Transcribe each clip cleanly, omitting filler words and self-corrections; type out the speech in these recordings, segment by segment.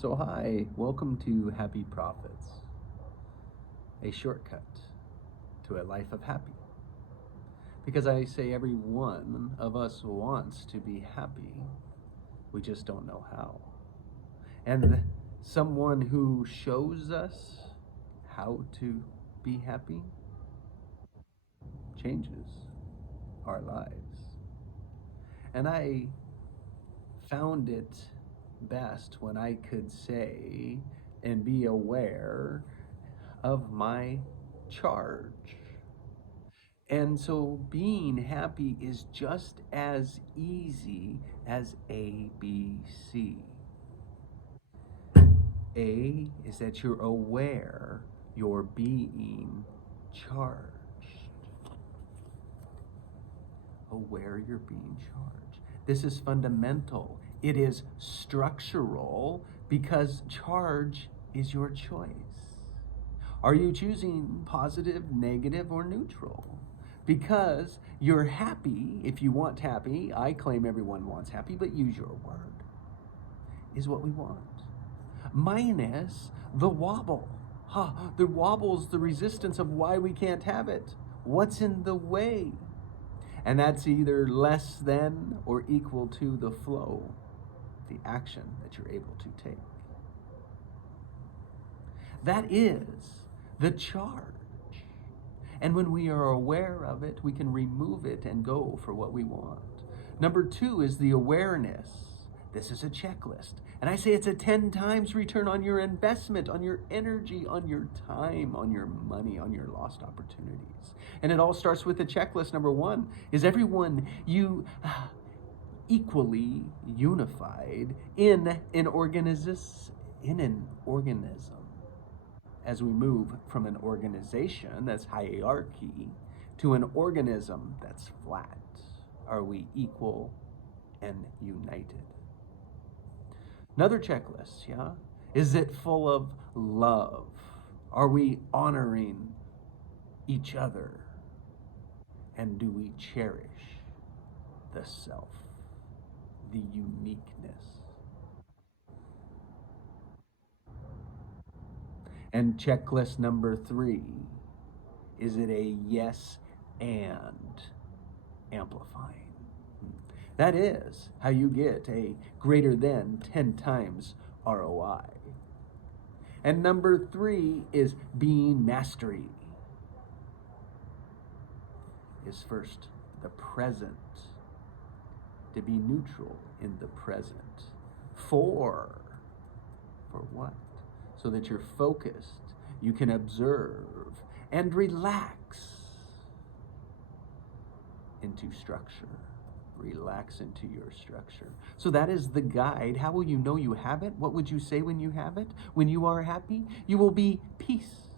So, hi, welcome to Happy Profits, a shortcut to a life of happy. Because I say every one of us wants to be happy, we just don't know how. And someone who shows us how to be happy changes our lives. And I found it best when I could say and be aware of my charge. And so being happy is just as easy as ABC. A is that you're aware you're being charged. Aware you're being charged. This is fundamental. It is structural because charge is your choice. Are you choosing positive, negative, or neutral? Because you're happy, if you want happy, I claim everyone wants happy, but use your word, is what we want. Minus the wobble. The wobble's the resistance of why we can't have it. What's in the way? And that's either less than or equal to the flow, the action that you're able to take. That is the charge. And when we are aware of it, we can remove it and go for what we want. Number 2 is the awareness. This is a checklist. And I say it's a 10 times return on your investment, on your energy, on your time, on your money, on your lost opportunities. And it all starts with the checklist. Number 1 is everyone you equally unified in an organism. As we move from an organization that's hierarchy to an organism that's flat, are we equal and united? Another checklist, yeah? Is it full of love? Are we honoring each other? And do we cherish the self, the uniqueness? And checklist number 3, is it a yes and amplifying? That is how you get a greater than 10 times ROI. And number 3 is being mastery. Is first the present, to be neutral in the present. For what? So that you're focused, you can observe and relax into structure. Relax into your structure. So that is the guide. How will you know you have it? What would you say when you have it? When you are happy, you will be peace,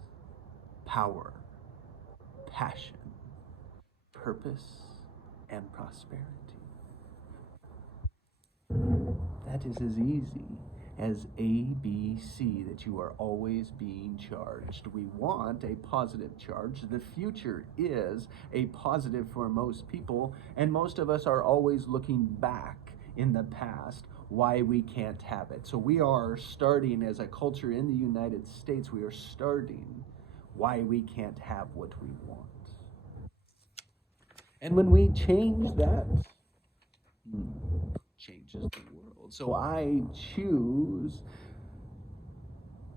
power, passion, purpose, and prosperity. That is as easy as ABC, that you are always being charged. We want a positive charge. The future is a positive for most people, and most of us are always looking back in the past why we can't have it. So we are starting as a culture in the United States, we are starting why we can't have what we want. And when we change that, changes the world. So I choose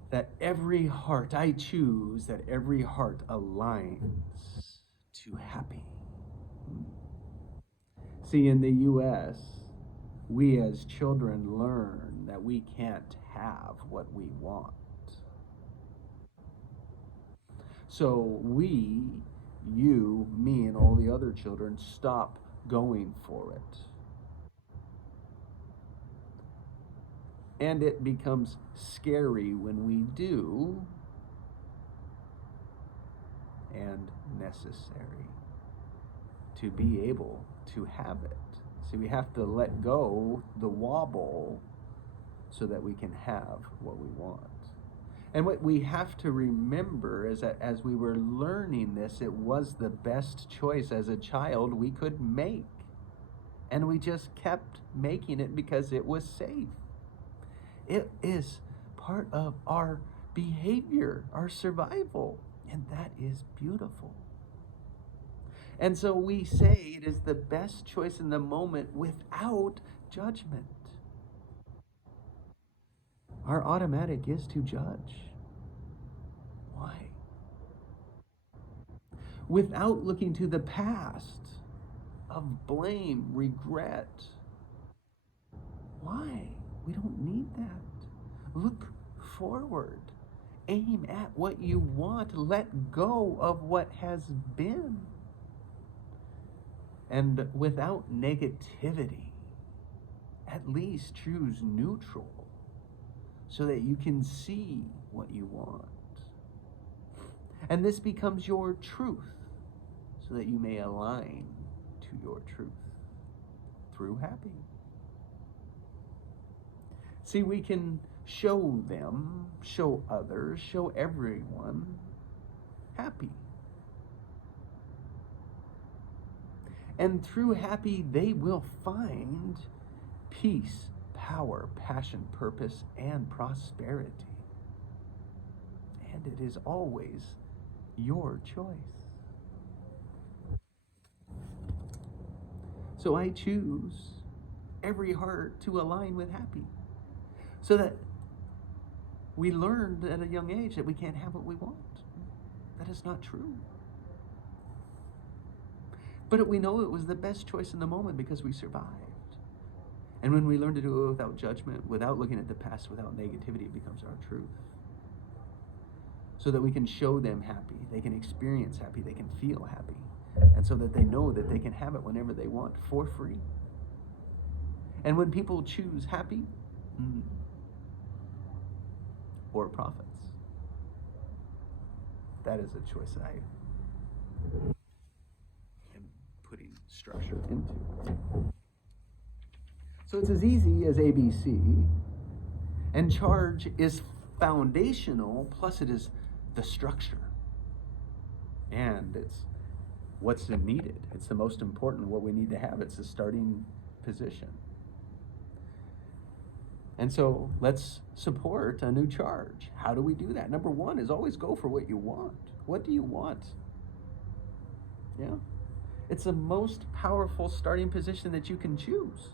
that every heart aligns to happy. See, in the U.S., we as children learn that we can't have what we want. So we, you, me, and all the other children stop going for it. And it becomes scary when we do, and necessary to be able to have it. See, we have to let go the wobble so that we can have what we want. And what we have to remember is that as we were learning this, it was the best choice as a child we could make. And we just kept making it because it was safe. It is part of our behavior, our survival. And that is beautiful. And so we say it is the best choice in the moment without judgment. Our automatic is to judge. Why? Without looking to the past of blame, regret. Why? We don't need that. Look forward. Aim at what you want. Let go of what has been. And without negativity, at least choose neutral so that you can see what you want. And this becomes your truth so that you may align to your truth through happy. See, we can show them, show others, show everyone happy. And through happy, they will find peace, power, passion, purpose, and prosperity. And it is always your choice. So I choose every heart to align with happy. So that we learned at a young age that we can't have what we want. That is not true. But we know it was the best choice in the moment because we survived. And when we learn to do it without judgment, without looking at the past, without negativity, it becomes our truth. So that we can show them happy, they can experience happy, they can feel happy. And so that they know that they can have it whenever they want for free. And when people choose happy, or profits, that is a choice I am putting structure into. So it's as easy as ABC, and charge is foundational, plus it is the structure. And it's what's needed. It's the most important, what we need to have. It's the starting position. And so let's support a new charge. How do we do that? Number one is always go for what you want. What do you want? Yeah. It's the most powerful starting position that you can choose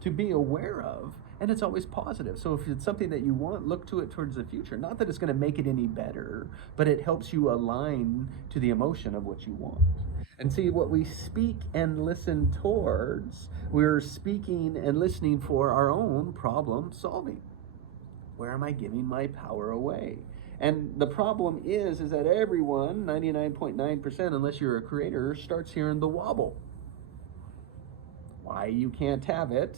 to be aware of, and it's always positive. So if it's something that you want, look to it towards the future. Not that it's going to make it any better, but it helps you align to the emotion of what you want. And see, what we speak and listen towards, we're speaking and listening for our own problem solving. Where am I giving my power away? And the problem is that everyone, 99.9%, unless you're a creator, starts hearing the wobble. Why you can't have it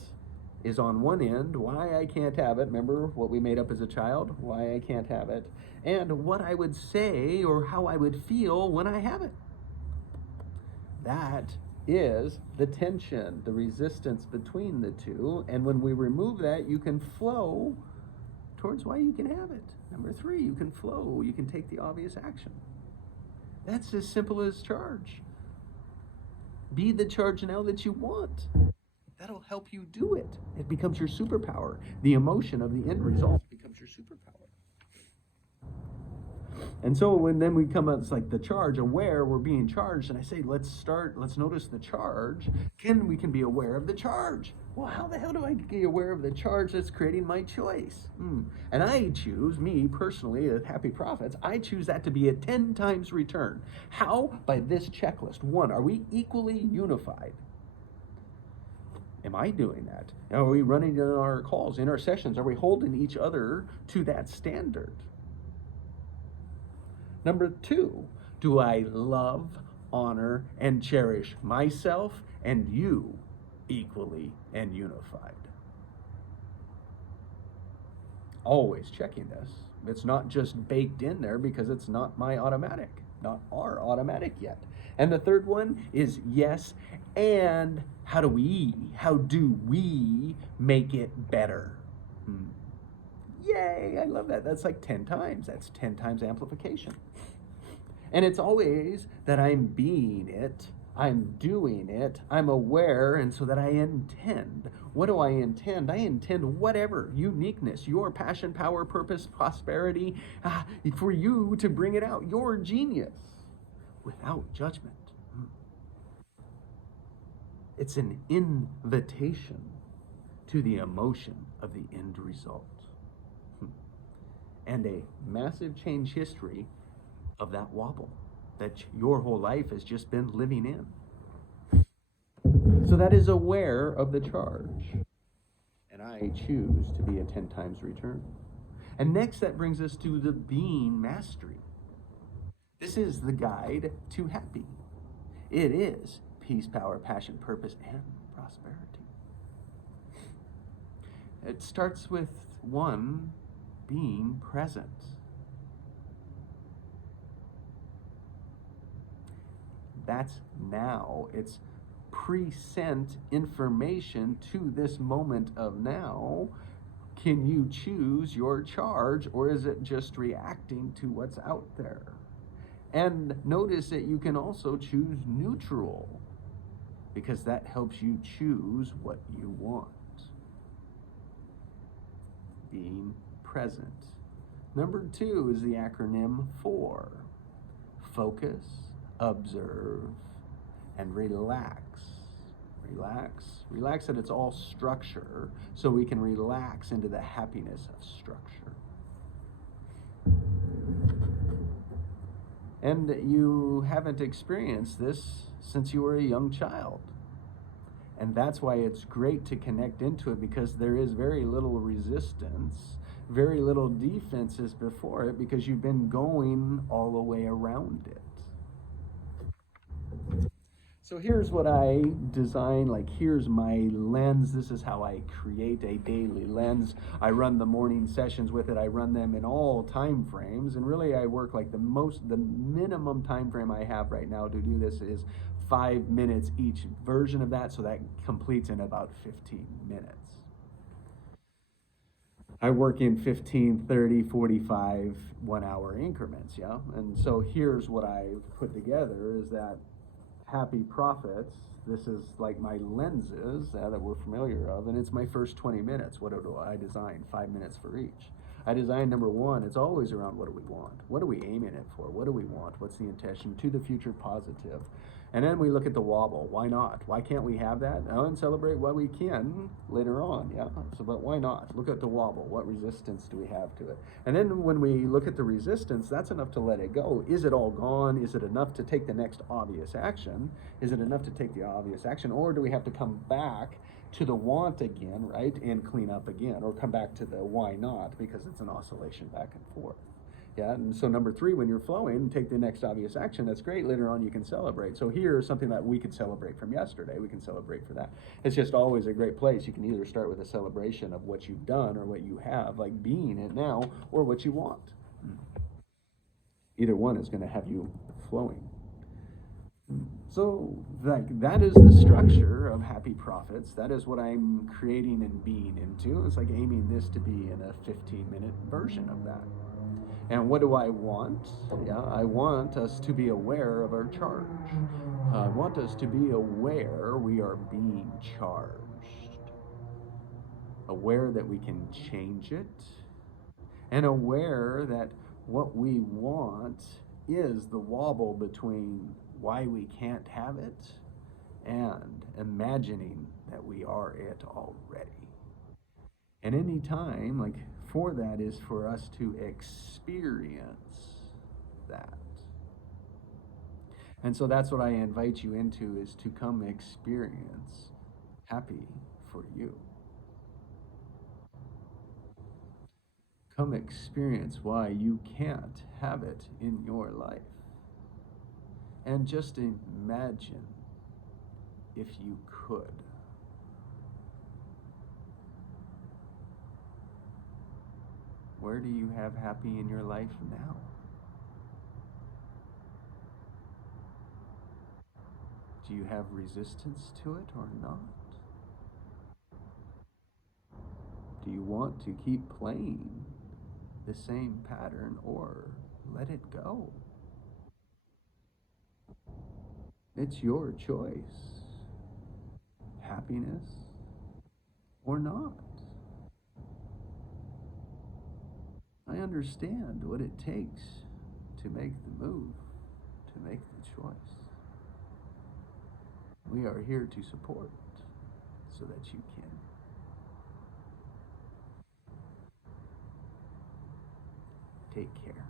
is on one end. Why I can't have it, remember what we made up as a child? Why I can't have it. And what I would say or how I would feel when I have it. That is the tension, the resistance between the two. And when we remove that, you can flow towards why you can have it. Number three, you can flow. You can take the obvious action. That's as simple as charge. Be the charge now that you want. That'll help you do it. It becomes your superpower. The emotion of the end result becomes your superpower. And so then we come up, it's like the charge, aware, we're being charged, and I say, let's notice the charge. We can be aware of the charge. Well, how the hell do I be aware of the charge that's creating my choice? And I choose, me personally, at Happy Profits, I choose that to be a 10 times return. How? By this checklist. 1, are we equally unified? Am I doing that? Are we running in our calls, in our sessions? Are we holding each other to that standard? Number 2, do I love, honor, and cherish myself and you equally and unified? Always checking this. It's not just baked in there because it's not my automatic, not our automatic yet. And the third one is yes, and how do we make it better? Yay, I love that. That's like 10 times. That's 10 times amplification. And it's always that I'm being it I'm doing it, I'm aware, and so that I intend. What do I intend? I intend whatever uniqueness, your passion, power, purpose, prosperity, for you to bring it out, your genius, without judgment. It's an invitation to the emotion of the end result. And a massive change history of that wobble that your whole life has just been living in. So that is aware of the charge. And I choose to be a 10 times return. And next, that brings us to the being mastery. This is the guide to happy. It is peace, power, passion, purpose, and prosperity. It starts with one, being present. That's now. It's present information to this moment of now. Can you choose your charge, or is it just reacting to what's out there? And notice that you can also choose neutral, because that helps you choose what you want. Being present. Number 2 is the acronym FOR. Focus, observe, and relax. Relax that it's all structure, so we can relax into the happiness of structure. And you haven't experienced this since you were a young child. And that's why it's great to connect into it, because there is very little resistance, very little defenses before it, because you've been going all the way around it. So here's what I design, like here's my lens. This is how I create a daily lens. I run the morning sessions with it. I run them in all time frames, and really I work like the minimum time frame I have right now to do this is 5 minutes each version of that, so that completes in about 15 minutes. I work in 15, 30, 45, 1 hour increments, yeah? And so here's what I've put together is that Happy Profits, this is like my lenses that we're familiar of, and it's my first 20 minutes. What do I design? 5 minutes for each. I design number 1, it's always around what do we want? What are we aiming it for? What do we want? What's the intention? To the future positive. And then we look at the wobble. Why not? Why can't we have that? And celebrate what we can later on, yeah? So, but why not? Look at the wobble. What resistance do we have to it? And then when we look at the resistance, that's enough to let it go. Is it all gone? Is it enough to take the next obvious action? Is it enough to take the obvious action? Or do we have to come back to the want again, right? And clean up again, or come back to the why not, because it's an oscillation back and forth. Yeah, and so number 3, when you're flowing, take the next obvious action. That's great. Later on, you can celebrate. So here's something that we could celebrate from yesterday. We can celebrate for that. It's just always a great place. You can either start with a celebration of what you've done or what you have, like being it now, or what you want. Either one is going to have you flowing. So that is the structure of Happy Profits. That is what I'm creating and being into. It's like aiming this to be in a 15-minute version of that. And what do I want? Yeah, I want us to be aware of our charge. I want us to be aware we are being charged. Aware that we can change it. And aware that what we want is the wobble between why we can't have it and imagining that we are it already. And any time, like for that, is for us to experience that. And so that's what I invite you into, is to come experience happy for you. Come experience why you can't have it in your life. And just imagine if you could. Where do you have happy in your life now? Do you have resistance to it or not? Do you want to keep playing the same pattern or let it go? It's your choice. Happiness or not. I understand what it takes to make the move, to make the choice. We are here to support so that you can. Take care.